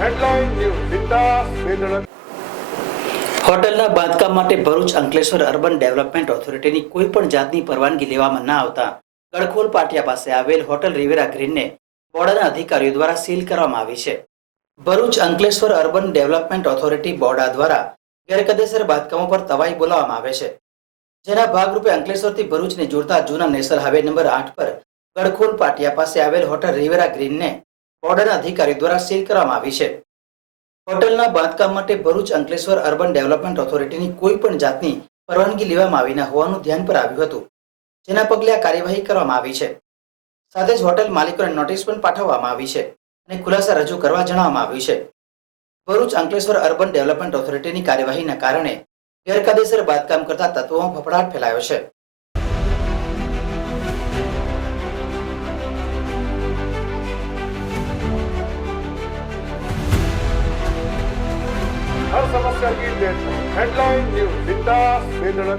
Headline news વિકાસ વેદના હોટલના બાંધકામ માટે ભરૂચ અંકલેશ્વર અર્બન ડેવલપમેન્ટ ઓથોરિટીની કોઈ પણ જાતની પરવાનગી લેવામાં ના આવતા ગડખોલ પાટિયા પાસે આવેલ હોટલ રિવેરા ગ્રીનને બોર્ડના અધિકારીઓ દ્વારા સીલ કરવામાં આવી છે. Bharuch Ankleshwar urban development authority બોર્ડા દ્વારા ગેરકાયદેસર બાંધકામો પર તવાઈ બોલાવવામાં આવે છે, જેના ભાગરૂપે અંકલેશ્વરથી ભરૂચને જોડતા જૂના નેશનલ હાઈવે નંબર 8 પર ગડખોલ પાટિયા પાસે આવેલ હોટલ રિવેરા ગ્રીનને બોર્ડના અધિકારીઓ દ્વારા સીલ કરવામાં આવી છે. હોટલના બાંધકામ માટે ભરૂચ અંકલેશ્વર અર્બન ડેવલપમેન્ટ ઓથોરિટીની કોઈ પણ જાતની પરવાનગી લેવામાં આવી ન હોવાનું ધ્યાન પર આવ્યું હતું, જેના પગલે આ કાર્યવાહી કરવામાં આવી છે. સાથે જ હોટલ માલિકોને નોટિસ પણ પાઠવવામાં આવી છે અને ખુલાસા રજૂ કરવા જણાવવામાં આવ્યું છે. ભરૂચ અંકલેશ્વર અર્બન ડેવલપમેન્ટ ઓથોરિટીની કાર્યવાહીના કારણે ગેરકાયદેસર બાંધકામ કરતા તત્વોમાં ફફડાટ ફેલાયો છે. हर समस्या की हेडलाइन न्यूज विकास वेदना